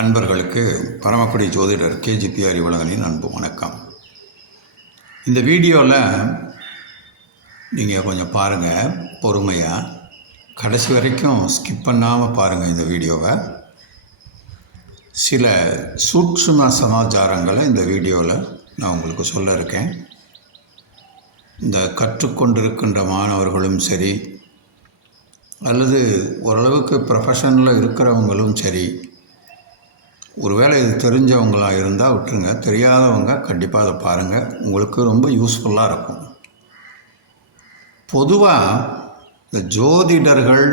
அன்பர்களுக்கு பரமக்குடி ஜோதிடர் கேஜிபி அறிவழகனின் அன்பு வணக்கம். இந்த வீடியோவில் நீங்கள் கொஞ்சம் பாருங்கள், பொறுமையாக கடைசி வரைக்கும் ஸ்கிப் பண்ணாமல் பாருங்கள். இந்த வீடியோவை சில சூட்சும சமாச்சாரங்களை இந்த வீடியோவில் நான் உங்களுக்கு சொல்ல இருக்கேன். இந்த கற்றுக்கொண்டிருக்கின்ற மாணவர்களும் சரி, அல்லது ஓரளவுக்கு ப்ரொஃபஷனில் இருக்கிறவங்களும் சரி, ஒருவேளை இது தெரிஞ்சவங்களாக இருந்தால் விட்டுருங்க, தெரியாதவங்க கண்டிப்பாக அதை பாருங்கள், உங்களுக்கு ரொம்ப யூஸ்ஃபுல்லாக இருக்கும். பொதுவாக இந்த ஜோதிடர்கள்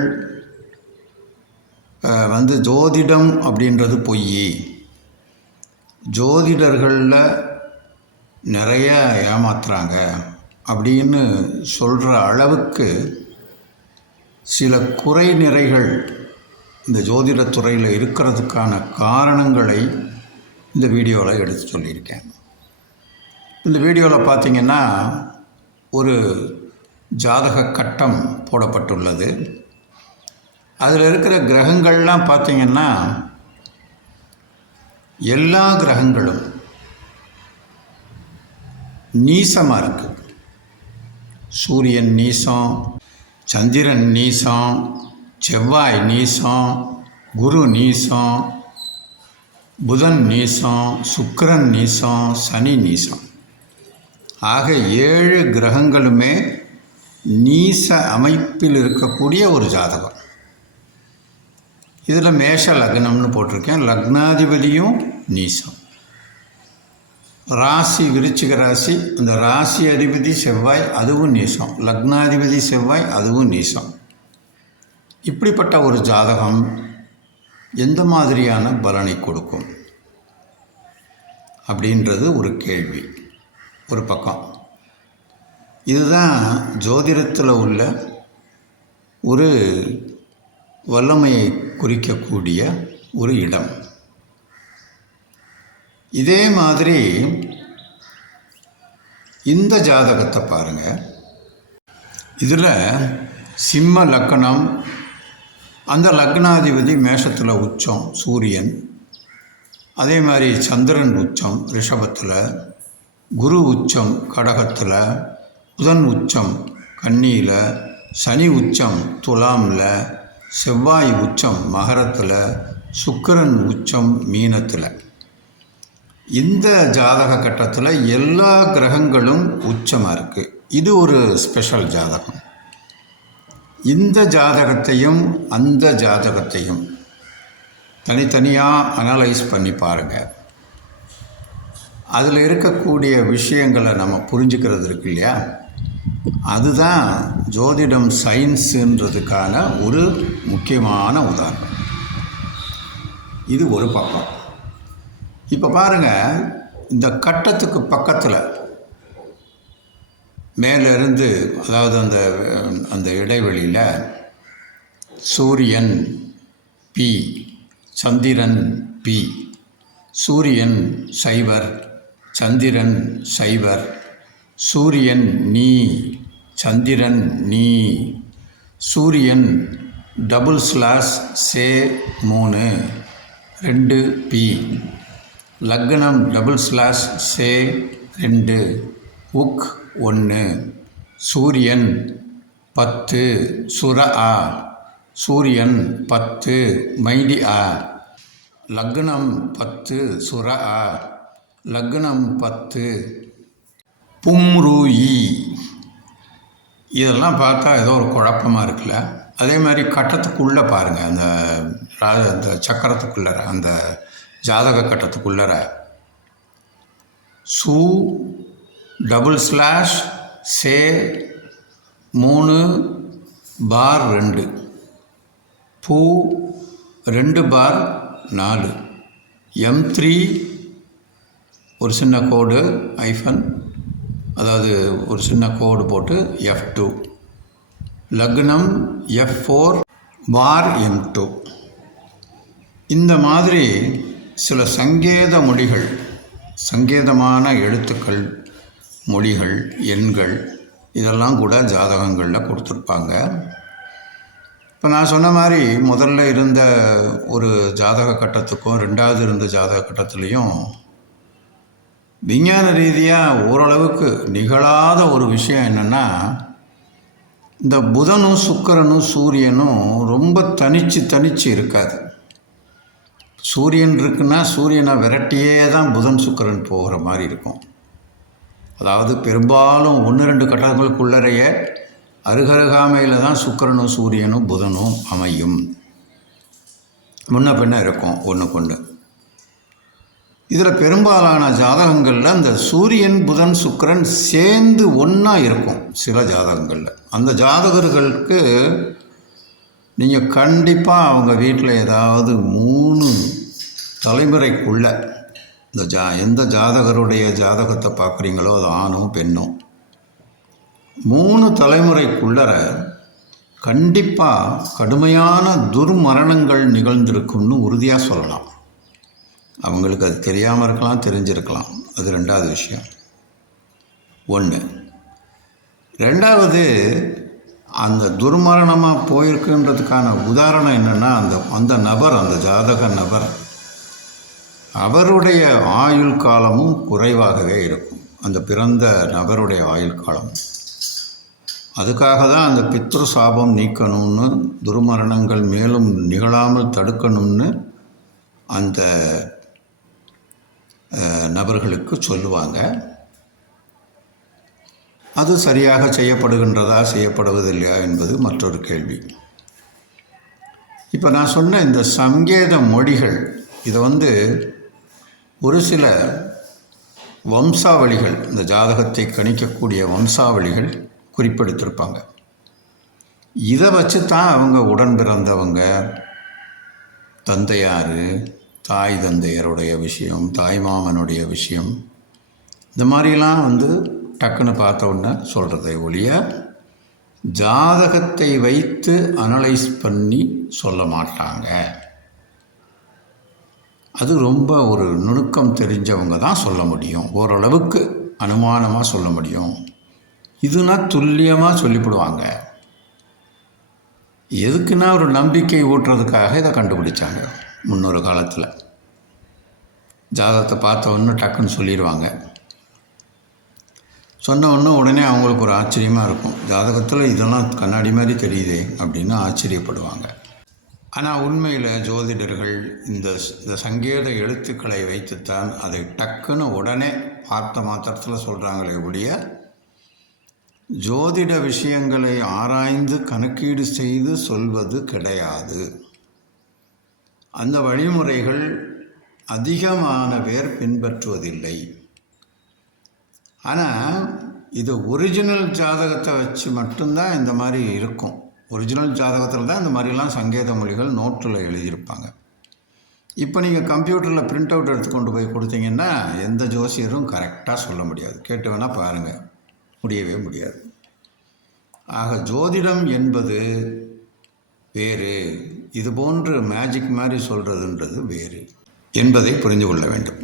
ஜோதிடம் அப்படின்றது பொய், ஜோதிடர்களில் நிறைய ஏமாத்துறாங்க அப்படின்னு சொல்கிற அளவுக்கு சில குறை நிறைகள் இந்த ஜோதிடத்துறையில் இருக்கிறதுக்கான காரணங்களை இந்த வீடியோவில் எடுத்து சொல்லியிருக்கேன். இந்த வீடியோவில் பார்த்திங்கன்னா ஒரு ஜாதக கட்டம் போடப்பட்டுள்ளது. அதில் இருக்கிற கிரகங்கள்லாம் பார்த்திங்கன்னா எல்லா கிரகங்களும் நீசமாக இருக்குது. சூரியன் நீசம், சந்திரன் நீசம், செவ்வாய் நீசம், குரு நீசம், புதன் நீசம், சுக்கிரன் நீசம், சனி நீசம். ஆக 7 கிரகங்களுமே நீச அமைப்பில் இருக்கக்கூடிய ஒரு ஜாதகம். இதில் மேஷ லக்னம்னு போட்டிருக்கேன். லக்னாதிபதியும் நீசம். ராசி விருச்சிக ராசி, அந்த ராசி அதிபதி செவ்வாய், அதுவும் நீசம். லக்னாதிபதி செவ்வாய், அதுவும் நீசம். இப்படிப்பட்ட ஒரு ஜாதகம் எந்த மாதிரியான பலனை கொடுக்கும் அப்படின்றது ஒரு கேள்வி ஒரு பக்கம். இதுதான் ஜோதிடத்தில் உள்ள ஒரு வல்லமையை குறிக்கக்கூடிய ஒரு இடம். இதே மாதிரி இந்த ஜாதகத்தை பாருங்கள். இதில் சிம்ம லக்னம், அந்த லக்னாதிபதி மேஷத்தில் உச்சம் சூரியன், அதே மாதிரி சந்திரன் உச்சம் ரிஷபத்தில், குரு உச்சம் கடகத்தில், புதன் உச்சம் கன்னியில், சனி உச்சம் துலாமில், செவ்வாய் உச்சம் மகரத்தில், சுக்கிரன் உச்சம் மீனத்தில். இந்த ஜாதக கட்டத்தில் எல்லா கிரகங்களும் உச்சமாக இருக்குது. இது ஒரு ஸ்பெஷல் ஜாதகம். இந்த ஜாதகத்தையும் அந்த ஜாதகத்தையும் தனித்தனியாக அனலைஸ் பண்ணி பாருங்கள். அதில் இருக்கக்கூடிய விஷயங்களை நம்ம புரிஞ்சுக்கிறது இருக்கு இல்லையா, அதுதான் ஜோதிடம் சயின்ஸுன்றதுக்கான ஒரு முக்கியமான உதாரணம். இது ஒரு பக்கம். இப்போ பாருங்கள், இந்த கட்டத்துக்கு பக்கத்தில் மேலிருந்து, அதாவது அந்த இடைவெளியில் சூரியன் பி, சந்திரன் பி, சூரியன் சைவர், சந்திரன் சைவர், சூரியன் நீ, சந்திரன் நீ, சூரியன் // 3 2 பி, லக்னம் // 2 உக் 1, சூரியன் 10 சுர ஆ, சூரியன் 10 மைடி ஆ, லக்னம் 10 சுர ஆ, லக்னம் 10 பும்ரூயி. இதெல்லாம் பார்த்தா ஏதோ ஒரு குழப்பமாக இருக்குல்ல. அதே மாதிரி கட்டத்துக்குள்ளே பாருங்கள், அந்த சக்கரத்துக்குள்ளற, அந்த ஜாதக கட்டத்துக்குள்ளற சூ // 3/2, பூ 2/4, M3 ஒரு சின்ன கோடு ஐஃபன், அதாவது ஒரு சின்ன கோடு போட்டு F2, லக்னம் F4/M2. இந்த மாதிரி சில சங்கேத மொழிகள், சங்கேதமான எழுத்துக்கள், மொழிகள், எண்கள், இதெல்லாம் கூட ஜாதகங்களில் கொடுத்துருப்பாங்க. இப்போ நான் சொன்ன மாதிரி முதல்ல இருந்த ஒரு ஜாதக கட்டத்துக்கும் ரெண்டாவது இருந்த ஜாதக கட்டத்துலேயும் விஞ்ஞான ரீதியாக ஓரளவுக்கு நிகழாத ஒரு விஷயம் என்னென்னா, இந்த புதனும் சுக்கிரனும் சூரியனும் ரொம்ப தனிச்சு இருக்காது. சூரியன் இருக்குன்னா சூரியனை விரட்டியே தான் புதன் சுக்கிரன் போகிற மாதிரி இருக்கும். அதாவது பெரும்பாலும் 1-2 கட்டங்களுக்குள்ளறைய அருகருகாமையில் தான் சுக்கிரனும் சூரியனும் புதனும் அமையும். முன்ன பின்ன இருக்கும் ஒன்றுக்கொன்று. இதில் பெரும்பாலான ஜாதகங்களில் அந்த சூரியன் புதன் சுக்கிரன் சேர்ந்து ஒன்றா இருக்கும். சில ஜாதகங்களில் அந்த ஜாதகர்களுக்கு நீங்கள் கண்டிப்பாக அவங்க வீட்டில் ஏதாவது 3 தலைமுறைக்குள்ள எந்த ஜாதகருடைய ஜாதகத்தை பார்க்குறீங்களோ அது ஆணும் பெண்ணும் 3 தலைமுறைக்குள்ளர கண்டிப்பாக கடுமையான துர்மரணங்கள் நிகழ்ந்திருக்கும்னு உறுதியாக சொல்லலாம். அவங்களுக்கு அது தெரியாமல் இருக்கலாம், தெரிஞ்சிருக்கலாம். அது 2வது விஷயம். 1. 2வது, அந்த துர்மரணமாக போயிருக்குன்றதுக்கான உதாரணம் என்னென்னா, அந்த நபர், அந்த ஜாதக நபர், அவருடைய ஆயுள் காலமும் குறைவாகவே இருக்கும். அந்த பிறந்த நபருடைய ஆயுள் காலம். அதுக்காக தான் அந்த பித்ரு சாபம் நீக்கணும்னு, துர்மரணங்கள் மேலும் நிகழாமல் தடுக்கணும்னு அந்த நபர்களுக்கு சொல்லுவாங்க. அது சரியாக செய்யப்படுகின்றதா செய்யப்படுவதில்லையா என்பது மற்றொரு கேள்வி. இப்போ நான் சொன்ன இந்த சங்கேத மொழிகள், இதை ஒரு சில வம்சாவளிகள், இந்த ஜாதகத்தை கணிக்கக்கூடிய வம்சாவளிகள் குறிப்பெடுத்திருப்பாங்க. இதை வச்சு தான் அவங்க உடன் பிறந்தவங்க, தந்தையார், தாய் தந்தையருடைய விஷயம், தாய் மாமனுடைய விஷயம், இந்த மாதிரிலாம் டக்குன்னு பார்த்த உடனே சொல்கிறதை ஒழிய ஜாதகத்தை வைத்து அனலைஸ் பண்ணி சொல்ல மாட்டாங்க. அது ரொம்ப ஒரு நுணுக்கம் தெரிஞ்சவங்க தான் சொல்ல முடியும். ஓரளவுக்கு அனுமானமாக சொல்ல முடியும். இதுனா துல்லியமாக சொல்லிவிடுவாங்க. எதுக்குன்னா ஒரு நம்பிக்கை ஊட்டுறதுக்காக இதை கண்டுபிடிச்சாங்க. முன்னொரு காலத்தில் ஜாதகத்தை பார்த்த ஒன்று டக்குன்னு சொல்லிடுவாங்க. சொன்ன ஒன்று உடனே அவங்களுக்கு ஒரு ஆச்சரியமாக இருக்கும். ஜாதகத்தில் இதெல்லாம் கண்ணாடி மாதிரி தெரியுதே அப்படின்னு ஆச்சரியப்படுவாங்க. ஆனால் உண்மையில் ஜோதிடர்கள் இந்த சங்கேத எழுத்துக்களை வைத்துத்தான் அதை டக்குன்னு உடனே பார்த்த மாத்திரத்தில் சொல்கிறாங்களே ஒழிய ஜோதிட விஷயங்களை ஆராய்ந்து கணக்கீடு செய்து சொல்வது கிடையாது. அந்த வழிமுறைகள் அதிகமான பேர் பின்பற்றுவதில்லை. ஆனால் இது ஒரிஜினல் ஜாதகத்தை வச்சு மட்டும்தான் இந்த மாதிரி இருக்கும். ஒரிஜினல் ஜாதகத்தில் தான் இந்த மாதிரிலாம் சங்கேத மொழிகள் நோட்டில் எழுதியிருப்பாங்க. இப்போ நீங்கள் கம்ப்யூட்டரில் பிரிண்ட் அவுட் எடுத்து கொண்டு போய் கொடுத்தீங்கன்னா எந்த ஜோசியரும் கரெக்டாக சொல்ல முடியாது. கேட்டு வேணால் பாருங்கள், முடியவே முடியாது. ஆக ஜோதிடம் என்பது வேறு, இது போன்று மேஜிக் மாதிரி சொல்கிறதுன்றது வேறு என்பதை புரிந்து கொள்ள வேண்டும்.